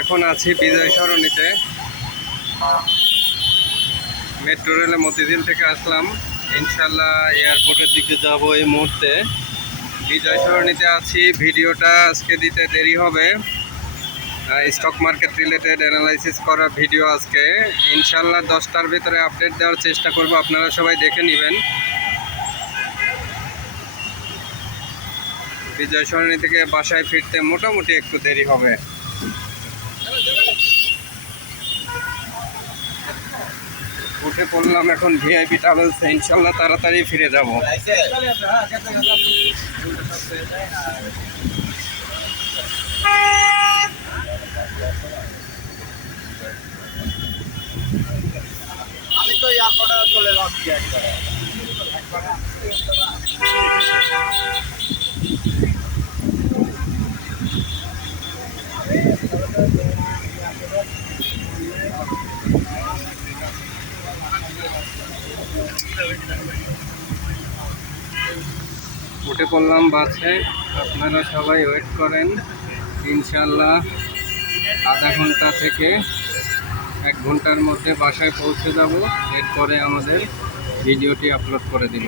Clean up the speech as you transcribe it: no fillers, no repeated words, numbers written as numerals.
এখন আছি বিজয় সরণিতে। মেট্রো রেলে মতিঝিল থেকে আসলাম, ইনশাল্লাহ এয়ারপোর্টের দিকে যাব এই মুহূর্তে। বিজয় সরণিতে আছি। ভিডিওটা আজকে দিতে দেরি হবে, স্টক মার্কেট রিলেটেড অ্যানালাইসিস করা ভিডিও আজকে। ইনশাল্লাহ 10টার ভিতরে আপডেট দেওয়ার চেষ্টা করব, আপনারা সবাই দেখে নেবেন। বিজয় সরণি থেকে বাসায় ফিরতে মোটামুটি একটু দেরি হবে। উঠে পড়লাম এখন ভিআইপি ট্রাভেলসে, ইনশাল্লাহ তাড়াতাড়ি ফিরে যাব। আমি তো এয়ারপোর্টে চলে যাচ্ছি একবারে। উঠে পড়লাম বাসে, আপনারা সবাই ওয়েট করেন। ইনশাল্লাহ আধা ঘন্টা থেকে 1 ঘন্টার মধ্যে বাসায় পৌঁছে যাব। এরপরে আমাদের ভিডিওটি আপলোড করে দিব।